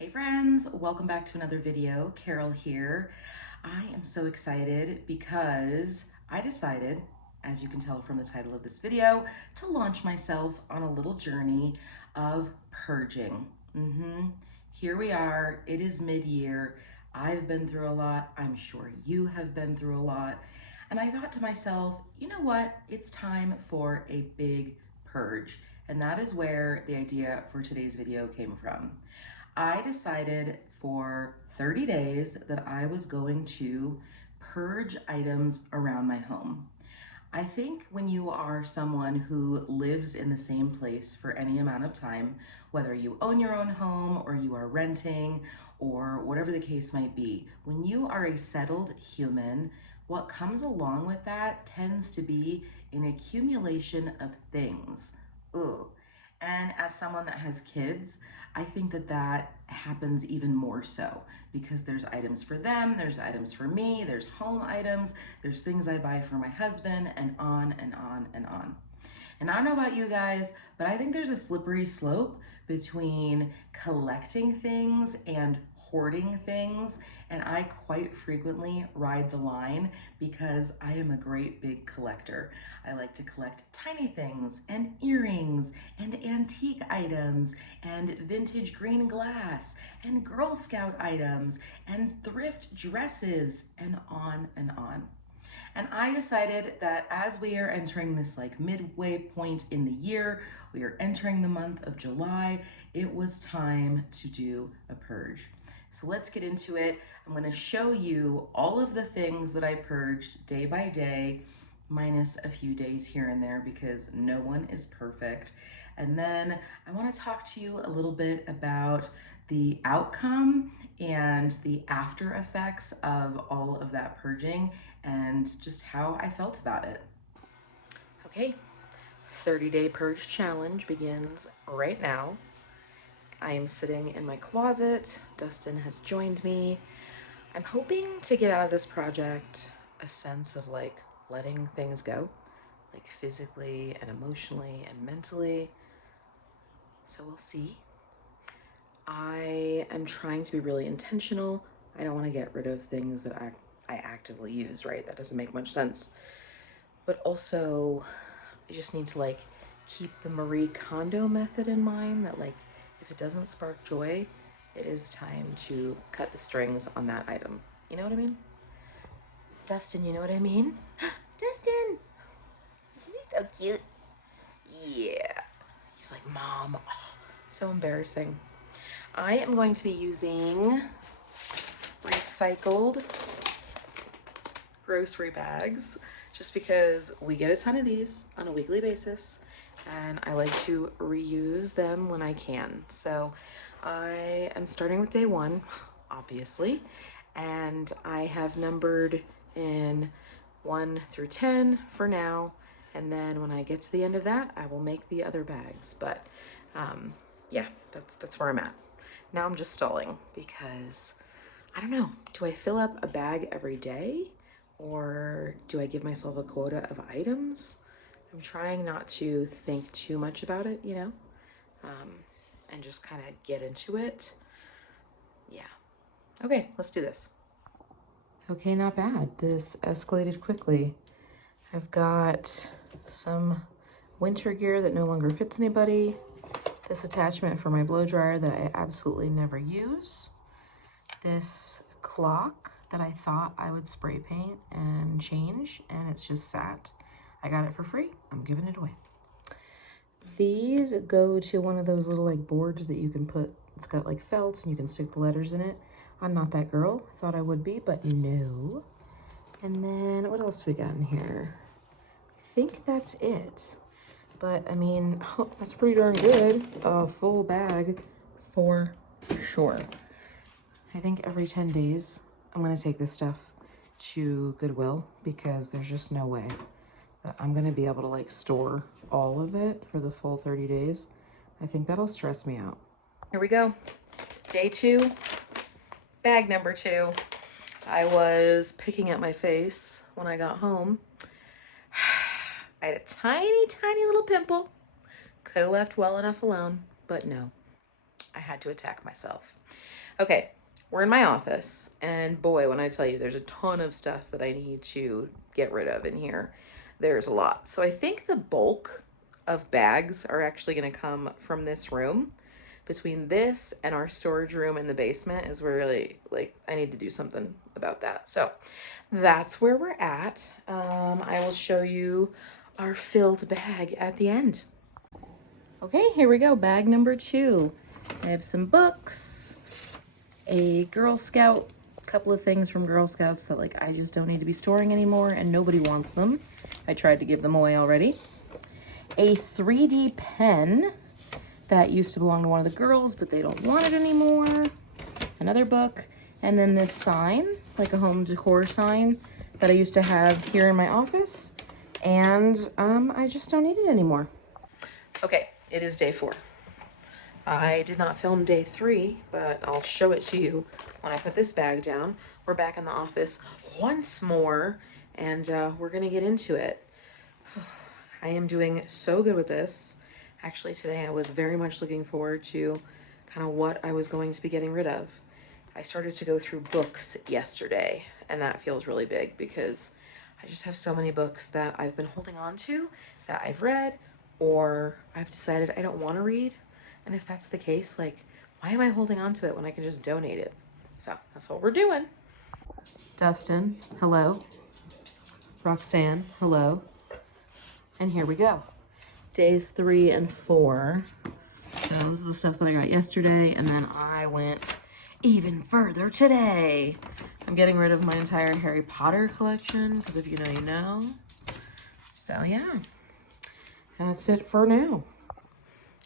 Hey friends, welcome back to another video. Carol here. I am so excited because I decided, as you can tell from the title of this video, to launch myself on a little journey of purging. Here we are, it is mid-year. I've been through a lot. I'm sure you have been through a lot. And I thought to myself, you know what? It's time for a big purge. And that is where the idea for today's video came from. I decided for 30 days that I was going to purge items around my home. I think when you are someone who lives in the same place for any amount of time, whether you own your own home or you are renting or whatever the case might be, when you are a settled human, what comes along with that tends to be an accumulation of things. Ugh. And as someone that has kids, I think that that happens even more so because there's items for them, there's items for me, there's home items, there's things I buy for my husband, and on and on and on. And I don't know about you guys, but I think there's a slippery slope between collecting things and hoarding things. And I quite frequently ride the line because I am a great big collector. I like to collect tiny things and earrings and antique items and vintage green glass and Girl Scout items and thrift dresses and on and on. And I decided that as we are entering this like midway point in the year, we are entering the month of July, it was time to do a purge. So let's get into it. I'm going to show you all of the things that I purged day by day, minus a few days here and there because no one is perfect. And then I want to talk to you a little bit about the outcome and the after effects of all of that purging and just how I felt about it. Okay, 30-day purge challenge begins right now. I am sitting in my closet. Dustin has joined me. I'm hoping to get out of this project a sense of like letting things go, like physically and emotionally and mentally. So we'll see. I am trying to be really intentional. I don't want to get rid of things that I actively use, right? That doesn't make much sense. But also, I just need to like keep the Marie Kondo method in mind that like if it doesn't spark joy, it is time to cut the strings on that item. You know what I mean? Dustin, you know what I mean? Dustin! Isn't he so cute? Yeah. He's like, Mom. Oh, so embarrassing. I am going to be using recycled grocery bags just because we get a ton of these on a weekly basis and I like to reuse them when I can. So I am starting with day one, obviously, and I have numbered in 1 through 10 for now, and then when I get to the end of that I will make the other bags. But yeah, that's where I'm at. Now I'm just stalling because I don't know, do I fill up a bag every day or do I give myself a quota of items? I'm trying not to think too much about it, you know, and just kind of get into it. Yeah. Okay, let's do this. Okay, not bad. This escalated quickly. I've got some winter gear that no longer fits anybody. This attachment for my blow dryer that I absolutely never use. This clock that I thought I would spray paint and change, and it's just sat. I got it for free. I'm giving it away. These go to one of those little like boards that you can put, it's got like felt and you can stick the letters in it. I'm not that girl. Thought I would be, but no. And then what else we got in here? I think that's it. But I mean, that's pretty darn good. A full bag for sure. I think every 10 days, I'm gonna take this stuff to Goodwill because there's just no way that I'm gonna be able to like store all of it for the full 30 days. I think that'll stress me out. Here we go. Day 2, bag number 2. I was picking at my face when I got home. I had a tiny, tiny little pimple. Could have left well enough alone, but no. I I had to attack myself. Okay, we're in my office, and boy, when I tell you there's a ton of stuff that I need to get rid of in here, there's a lot. So I think the bulk of bags are actually going to come from this room. Between this and our storage room in the basement is where really, like, I need to do something about that. So that's where we're at. I will show you our filled bag at the end. Okay, here we go, bag number 2. I have some books, a Girl Scout, a couple of things from Girl Scouts that like I just don't need to be storing anymore and nobody wants them. I tried to give them away already. A 3D pen that used to belong to one of the girls, but they don't want it anymore. Another book, and then this sign, like a home decor sign that I used to have here in my office, and I just don't need it anymore. Okay, it is day 4. I did not film day 3, but I'll show it to you when I put this bag down. We're back in the office once more, and we're gonna get into it. I am doing so good with this. Actually, today I was very much looking forward to kind of what I was going to be getting rid of. I started to go through books yesterday, and that feels really big because I just have so many books that I've been holding on to that I've read or I've decided I don't want to read. And if that's the case, like, why am I holding on to it when I can just donate it? So that's what we're doing. Dustin, hello. Roxanne, hello. And here we go. Days 3 and 4. So this is the stuff that I got yesterday, and then I went even further today. I'm getting rid of my entire Harry Potter collection, because if you know, you know. So yeah, that's it for now.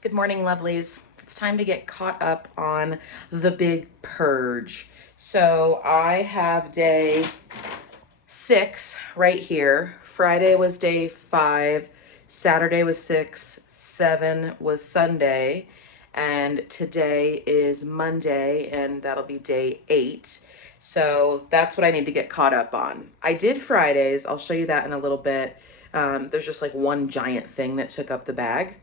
Good morning, lovelies. It's time to get caught up on the big purge. So I have day 6 right here. Friday was day 5. Saturday was 6. 7 was Sunday. And today is Monday, and that'll be day 8. So that's what I need to get caught up on. I did Fridays. I'll show you that in a little bit. There's just like one giant thing that took up the bag,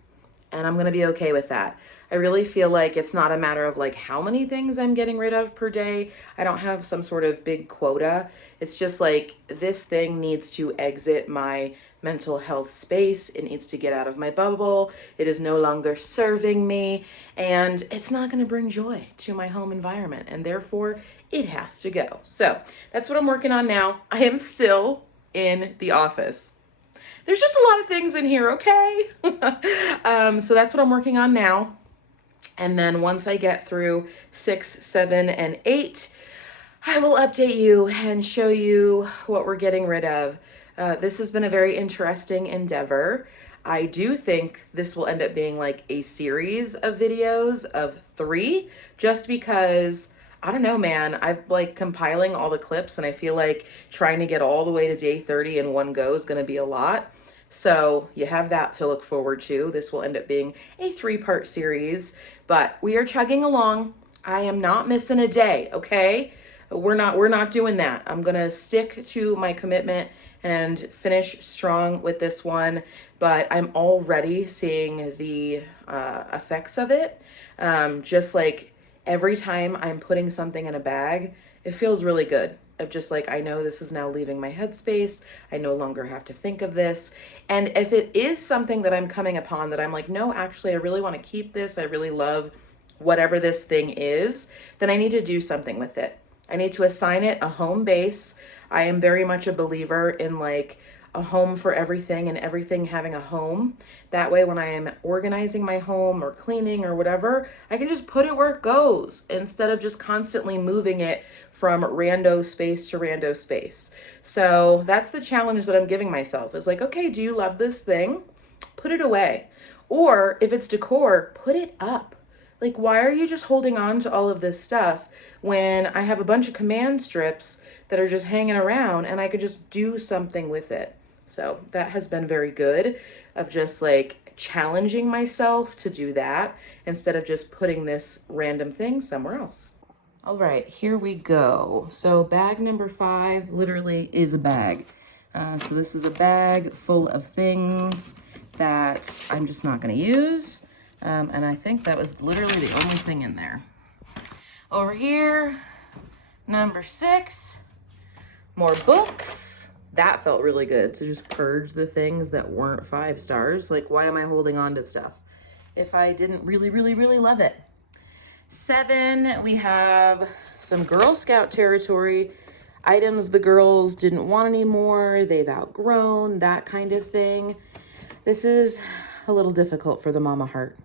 and I'm gonna be okay with that. I really feel like it's not a matter of like how many things I'm getting rid of per day. I don't have some sort of big quota. It's just like this thing needs to exit my mental health space. It needs to get out of my bubble. It is no longer serving me, and it's not gonna bring joy to my home environment, and therefore it has to go. So that's what I'm working on now. I am still in the office. There's just a lot of things in here, okay? So that's what I'm working on now. And then once I get through 6, 7, and 8, I will update you and show you what we're getting rid of. This has been a very interesting endeavor. I do think this will end up being like a series of videos of 3, just because, I don't know, man, I've like compiling all the clips, and I feel like trying to get all the way to day 30 in one go is going to be a lot. So you have that to look forward to. This will end up being a 3-part series, but we are chugging along. I am not missing a day, okay? We're not doing that. I'm going to stick to my commitment and finish strong with this one, but I'm already seeing the effects of it. Just like every time I'm putting something in a bag, it feels really good. Of just like, I know this is now leaving my headspace. I no longer have to think of this. And if it is something that I'm coming upon that I'm like, no, actually, I really want to keep this. I really love whatever this thing is, then I need to do something with it. I need to assign it a home base. I am very much a believer in like a home for everything and everything having a home. That way, when I am organizing my home or cleaning or whatever, I can just put it where it goes instead of just constantly moving it from rando space to rando space. So that's the challenge that I'm giving myself, is like, okay, do you love this thing? Put it away. Or if it's decor, put it up. Like, why are you just holding on to all of this stuff when I have a bunch of command strips that are just hanging around and I could just do something with it? So that has been very good, of just like challenging myself to do that instead of just putting this random thing somewhere else. All right, here we go. So bag number 5 literally is a bag. So this is a bag full of things that I'm just not going to use. And I think that was literally the only thing in there. Over here, number 6, more books. That felt really good to just purge the things that weren't 5 stars. Like, why am I holding on to stuff if I didn't really, really, really love it? 7, we have some Girl Scout territory, items the girls didn't want anymore, they've outgrown, that kind of thing. This is a little difficult for the mama heart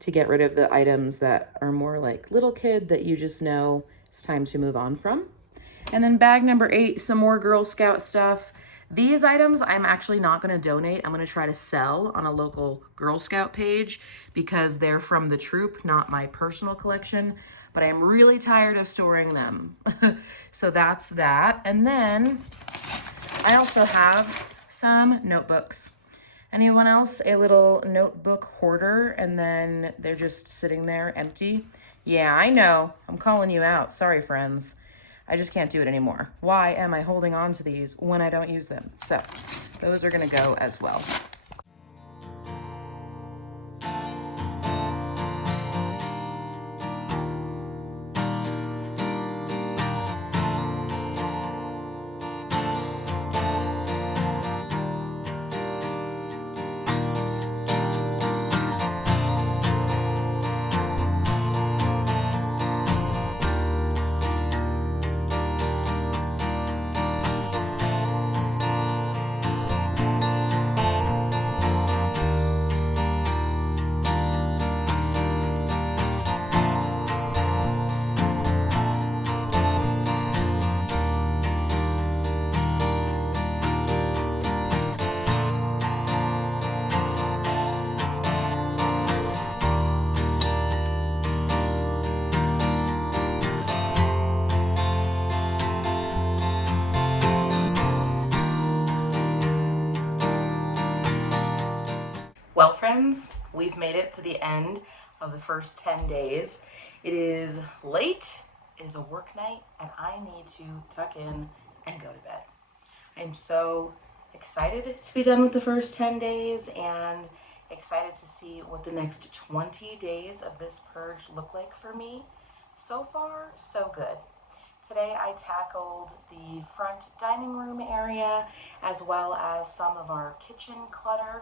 to get rid of the items that are more like little kid that you just know it's time to move on from. And then bag number 8, some more Girl Scout stuff. These items I'm actually not going to donate. I'm going to try to sell on a local Girl Scout page because they're from the troop, not my personal collection. But I'm really tired of storing them. So that's that. And then I also have some notebooks. Anyone else a little notebook hoarder and then they're just sitting there empty? Yeah, I know. I'm calling you out. Sorry, friends. I just can't do it anymore. Why am I holding on to these when I don't use them? So those are going to go as well. Well, friends, we've made it to the end of the first 10 days. It is late, it is a work night, and I need to tuck in and go to bed. I'm so excited to be done with the first 10 days and excited to see what the next 20 days of this purge look like for me. So far, so good. Today I tackled the front dining room area as well as some of our kitchen clutter.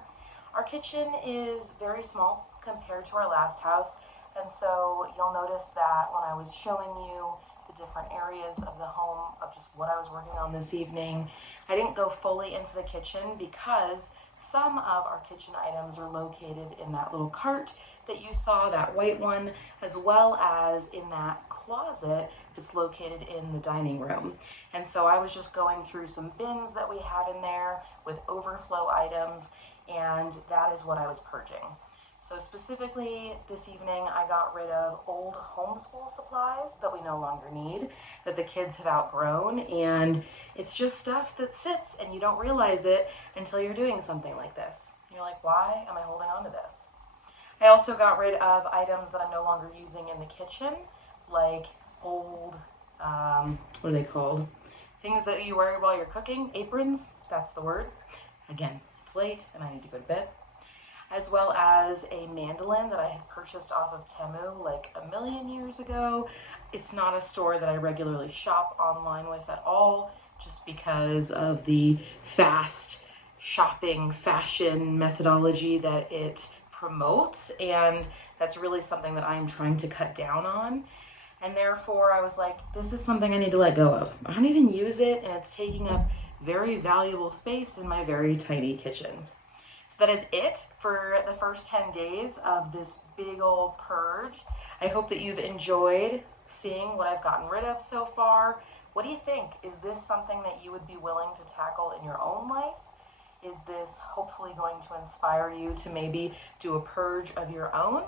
Our kitchen is very small compared to our last house, and so you'll notice that when I was showing you the different areas of the home of just what I was working on this evening, I didn't go fully into the kitchen because some of our kitchen items are located in that little cart that you saw, that white one, as well as in that closet that's located in the dining room. And so I was just going through some bins that we have in there with overflow items, and that is what I was purging. So specifically this evening, I got rid of old homeschool supplies that we no longer need, that the kids have outgrown, and it's just stuff that sits and you don't realize it until you're doing something like this. You're like, why am I holding on to this? I also got rid of items that I'm no longer using in the kitchen, like old, what are they called? Things that you wear while you're cooking, aprons, that's the word. Again, it's late and I need to go to bed. As well as a mandolin that I had purchased off of Temu like a million years ago. It's not a store that I regularly shop online with at all, just because of the fast shopping fashion methodology that it promotes, and that's really something that I'm trying to cut down on. And therefore I was like, this is something I need to let go of. I don't even use it, and it's taking up very valuable space in my very tiny kitchen. So that is it for the first 10 days of this big old purge. I hope that you've enjoyed seeing what I've gotten rid of so far. What do you think? Is this something that you would be willing to tackle in your own life? Is this hopefully going to inspire you to maybe do a purge of your own?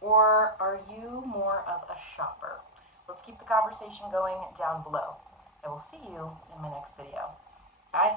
Or are you more of a shopper? Let's keep the conversation going down below. I will see you in my next video. Bye.